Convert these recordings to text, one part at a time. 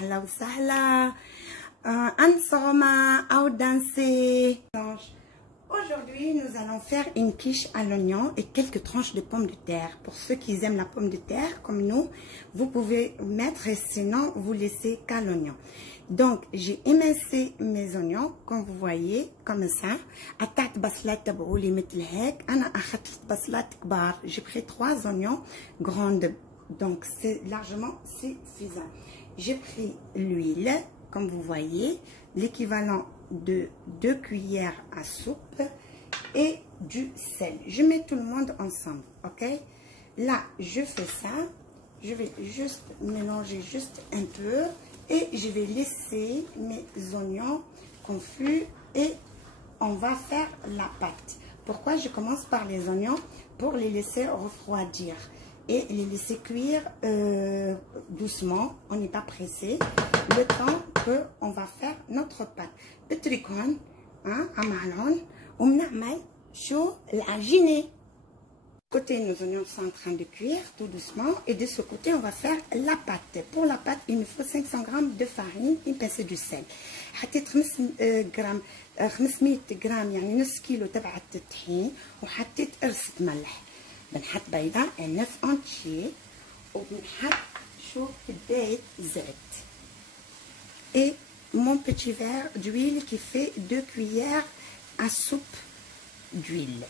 أهلا وسهلا Ansoma au danser. Aujourd'hui, nous allons faire une quiche à l'oignon et quelques tranches de pommes de terre. Pour ceux qui aiment la pomme de terre, comme nous, vous pouvez mettre, sinon vous laissez qu'à l'oignon. Donc, j'ai émincé mes oignons, comme vous voyez, comme ça. J'ai pris 3 oignons grandes, donc c'est largement suffisant. J'ai pris l'huile, comme vous voyez, l'équivalent de 2 cuillères à soupe et du sel. Je mets tout le monde ensemble, ok? Là, je fais ça. Je vais juste mélanger juste un peu et je vais laisser mes oignons confus et on va faire la pâte. Pourquoi je commence par les oignons? Pour les laisser refroidir et les laisser cuire doucement. On n'est pas pressé. Le temps qu'on va faire notre pâte. بتركون عملون وبنعمل شو العجينة. Côté, nos oignons sont en train de cuire tout doucement et de ce côté, on va faire la pâte. Pour la pâte, il nous faut 500 g de farine, une pincée de sel. حطيت 500 جرام يعني نص كيلو تبع الطحين وحطيت قرصة ملح. بنحط بيضة un œuf entier وبنحط شو كباية زيت. Et mon petit verre d'huile qui fait 2 cuillères à soupe d'huile.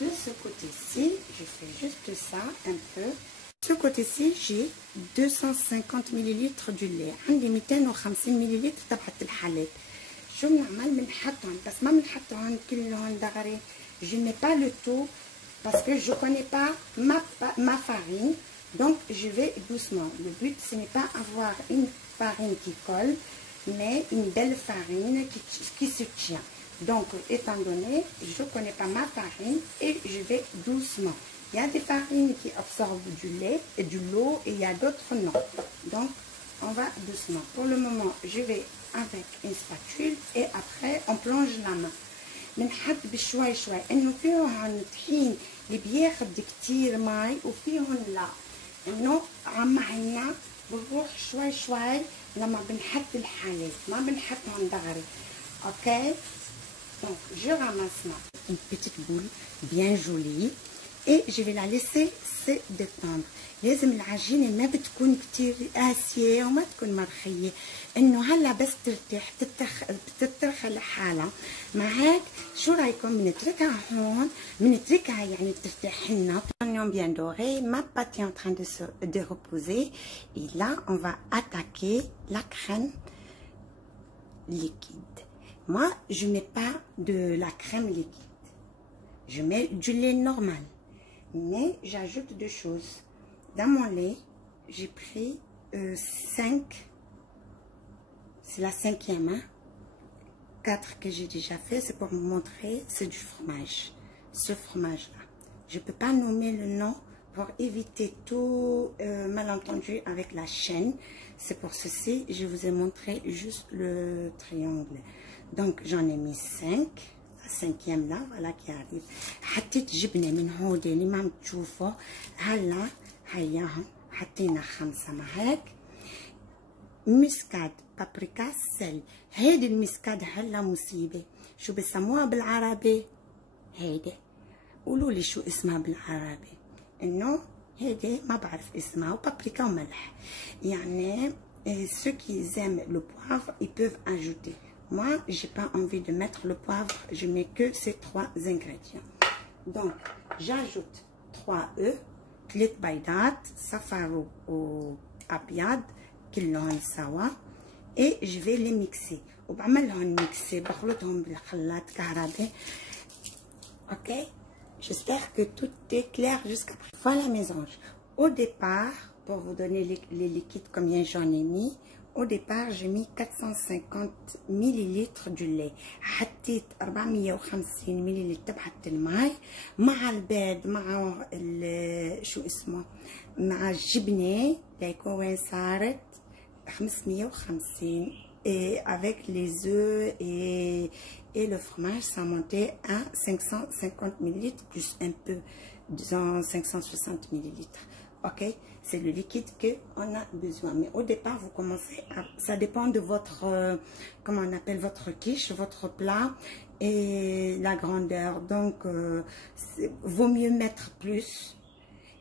De ce côté-ci, je fais juste ça un peu. De ce côté-ci, j'ai 250 ml de lait. عندي 250 ملل تبعت الحليب. شو بنعمل؟ بنحطهم بس ما بنحطهم كلهم دغري. Je n'ai pas le tout parce que je ne connais pas ma farine. Donc, je vais doucement. Le but, ce n'est pas avoir une farine qui colle, mais une belle farine qui se tient. Donc, étant donné, je ne connais pas ma farine et je vais doucement. Il y a des farines qui absorbent du lait et de l'eau et il y a d'autres non. Donc, on va doucement. Pour le moment, je vais avec une spatule et après, on plonge la main. بنحط بشوي شوي انه فيهم طحين اللي بياخد كتير مي وفيهم لا انه عمعنا بنروح شوي شوي لما بنحط الحليب ما بنحطهم دغري. Ok, donc je ramasse une petite boule bien jolie et je vais la laisser se détendre. لازم العجينه ما بتكون كتير قاسيه وما تكون مرخيه انه هلا بس ترتاح بتترخى لحالها. مع هيك شو رايكم بنتركها هون بنتركها يعني ترتاح لنا. Oignon bien doré, ma pâte est en train de reposer et là on va attaquer la crème liquide. Moi je mets pas de la crème liquide, je mets du lait normal mais j'ajoute 2 choses. Dans mon lait, j'ai pris 5, c'est la 5e, hein? 4 que j'ai déjà fait, c'est pour vous montrer, c'est du fromage, ce fromage-là. Je ne peux pas nommer le nom pour éviter tout malentendu avec la chaîne. C'est pour ceci, je vous ai montré juste le triangle. Donc, j'en ai mis 5. La 5e là, voilà qui arrive. حطيت جبنة من هودي اللي ما عم تشوفوا. هلا هياهم حطينا 5 مع هيك. مسكاد، بابريكا، سل. هيدي المسكاد هلا مصيبة. شو بسموها بالعربي؟ هيدي. قولوا لي شو اسمها بالعربي. إنه هيدي ما بعرف اسمها وبابريكا وملح. يعني ceux qui aiment le poivre, ils peuvent ajouter. Moi, j'ai pas envie de mettre le poivre, je mets que ces 3 ingrédients. Donc, j'ajoute 3 œufs, 3 بيضات صفار وأبيض كلهم سوا et je vais les mixer. وبعملهم mixer بخلطهم بالخلاط كهربائي. Ok? J'espère que tout est clair jusqu'à présent. Voilà mes anges. Au départ, pour vous donner les liquides combien j'en ai mis, au départ j'ai mis 450 ملل du lait. حطيت 450 ملل تبعت الماء مع البيض مع شو اسمه مع الجبنه ليكون وين صارت 550 et avec les œufs et le fromage ça montait à 550 ml plus un peu disons 560 ml. ok? C'est le liquide qu'on a besoin. Mais au départ, vous commencez à... Ça dépend de votre... comment on appelle votre quiche, votre plat et la grandeur. Donc, vaut mieux mettre plus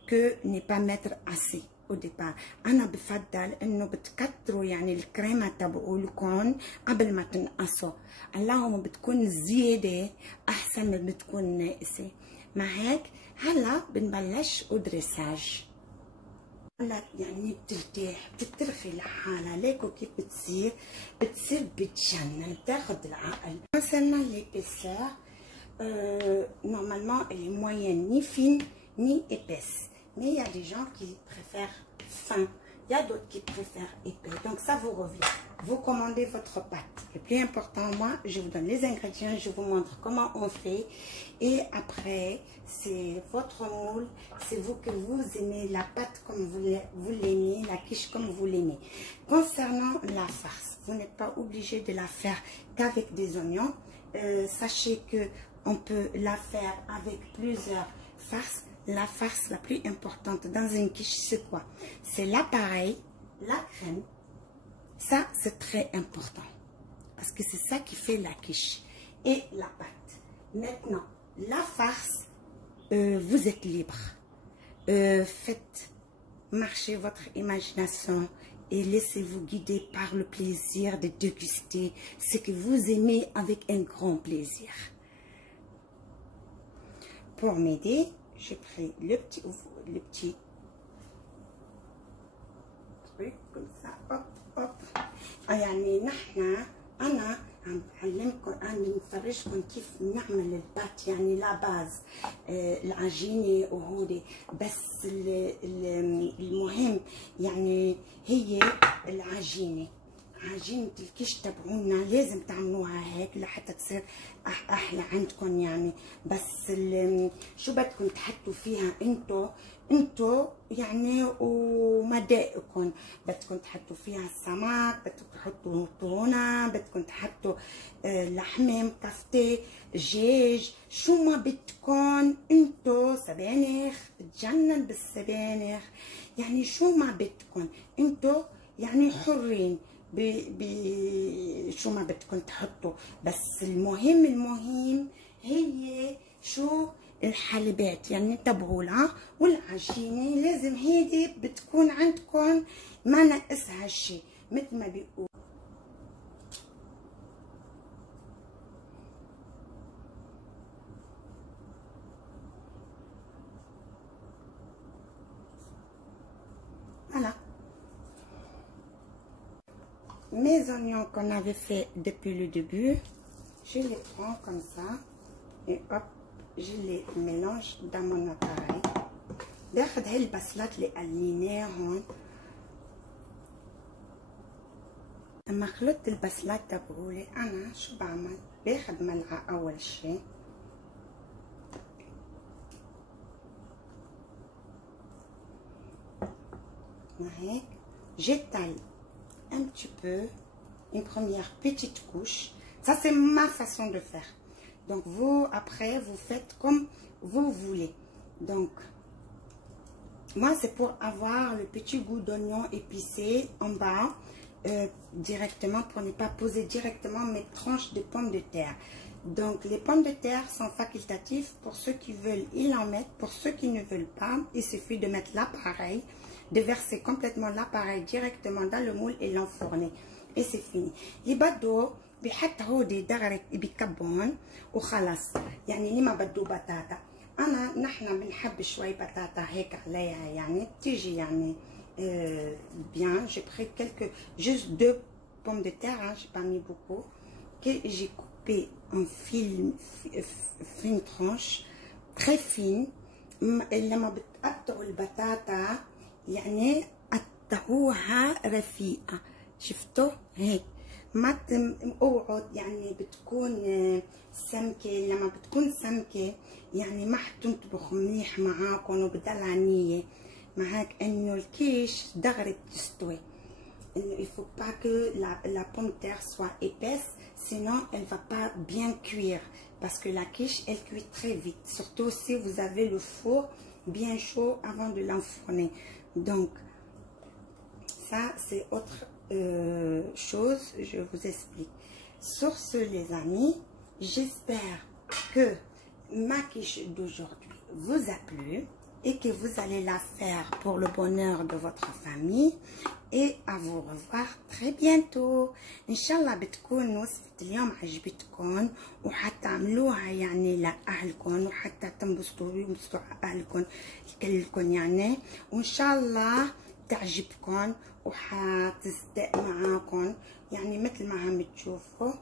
que ne pas mettre assez au départ. أنا بفضل إنه بتكتروا يعني الكريمة تبعولكم قبل ما تنقصوا. اللهم بتكون زيادة أحسن من بتكون ناقصة. مع هيك هلا بنبلش ودريساج. هلا يعني بترتاح بتترخي لحالها. ليكو كيف بتصير بتجنن بتاخد العقل. Concernant l'épaisseur, normalement elle est moyenne, ni fine ni épaisse. Mais il y a des gens qui préfèrent fin, il y a d'autres qui préfèrent épais. Donc ça vous revient. Vous commandez votre pâte. Le plus important, moi, je vous donne les ingrédients, je vous montre comment on fait. Et après, c'est votre moule, c'est vous que vous aimez la pâte comme vous l'aimez, la quiche comme vous l'aimez. Concernant la farce, vous n'êtes pas obligé de la faire qu'avec des oignons. Sachez que on peut la faire avec plusieurs farces. La farce la plus importante dans une quiche, c'est quoi? C'est l'appareil, la crème. Ça, c'est très important. Parce que c'est ça qui fait la quiche. Et la pâte. Maintenant, la farce, vous êtes libre. Faites marcher votre imagination et laissez-vous guider par le plaisir de déguster ce que vous aimez avec un grand plaisir. Pour m'aider, j'ai pris le petit truc comme ça, hop hop. يعني نحن أنا عم بعلمكم، أنا بنفرجكم كيف نعمل البات، يعني لا باز العجينة وهودي، بس المهم يعني هي العجينة. عجينة الكيش تبعونا لازم تعملوها هيك لحتى تصير احلى عندكم يعني. بس شو بدكم تحطوا فيها انتو يعني ومدائكم. بدكم تحطوا فيها السمك، بدكم تحطوا تونه، بدكم تحطوا لحمه مكفتة، دجاج، شو ما بدكم انتو. سبانخ، بتجنن بالسبانخ، يعني شو ما بدكم انتو يعني حرين شو ما بدكم تحطوا. بس المهم هي شو الحلبات يعني تبعولها والعجينه لازم هيدي بتكون عندكم ما ناقصها شيء مثل ما بيقول. Voilà. Mes oignons qu'on avait fait depuis le début, je les prends comme ça et hop, je les mélange dans mon appareil. باخد هاي البصلات اللي قليناهم. لما خلطت البصلات تبعولي انا شو بعمل؟ باخد ملعقة اول شي، هيك j'étale un petit peu, une première petite couche. Ça c'est ma façon de faire. Donc vous après vous faites comme vous voulez. Donc moi c'est pour avoir le petit goût d'oignon épicé en bas directement, pour ne pas poser directement mes tranches de pommes de terre. Donc les pommes de terre sont facultatifs. Pour ceux qui veulent ils en mettent, pour ceux qui ne veulent pas il suffit de mettre l'appareil, de verser complètement l'appareil directement dans le moule et l'enfourner et c'est fini. اللي بده بحط هودي دغري بكبون وخلص. يعني اللي ما بده بطاطا، نحن بنحب شوي بطاطا هيك عليها يعني بتيجي يعني bien. J'ai pris juste 2 pommes de terre, hein, j'ai pas mis beaucoup, que j'ai coupé en fine tranche très fine. لما بتقطعوا البطاطا يعني قطعوها رفيقة، شفتوا هيك ما اوعد يعني بتكون سمكة. لما بتكون سمكة يعني ما حتنطبخ منيح معاكم وبتضل نية معاك انه الكيش دغري بتستوي. Il faut pas que la pomme de terre soit épaisse, sinon elle va pas bien cuire, parce que la quiche elle cuit très vite, surtout si vous avez le four bien chaud avant de l'enfourner. Donc, ça, c'est autre chose, je vous explique. Sur ce, les amis, j'espère que ma quiche d'aujourd'hui vous a plu et que vous allez la faire pour le bonheur de votre famille. Et à vous revoir très bientôt. إن شاء الله بتكون وصفة اليوم عجبتكم وحتعملوها يعني لأهلكم وحتى تنبسطوا وينبسطوا أهلكم كلكم يعني، وإن شاء الله تعجبكم وحتصدق معاكم يعني مثل ما عم تشوفوا.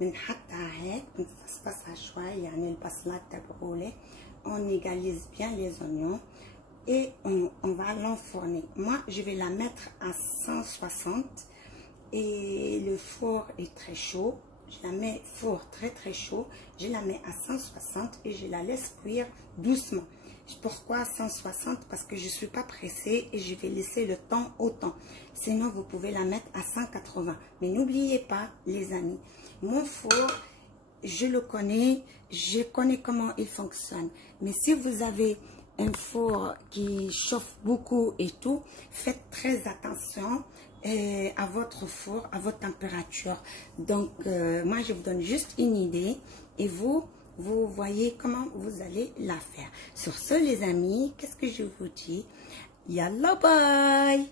بنحطها هيك بنفصفصها شوي يعني البصلات تبعولي. On égalise bien les oignons et on va l'enfourner. Moi, je vais la mettre à 160 et le four est très chaud. Je la mets four très chaud. Je la mets à 160 et je la laisse cuire doucement. Pourquoi 160? Parce que je ne suis pas pressée et je vais laisser le temps au temps. Sinon, vous pouvez la mettre à 180. Mais n'oubliez pas, les amis, mon four, je le connais, je connais comment il fonctionne. Mais si vous avez un four qui chauffe beaucoup et tout, faites très attention à votre four, à votre température. Donc, moi, je vous donne juste une idée et vous voyez comment vous allez la faire. Sur ce, les amis, qu'est-ce que je vous dis? Yalla bye!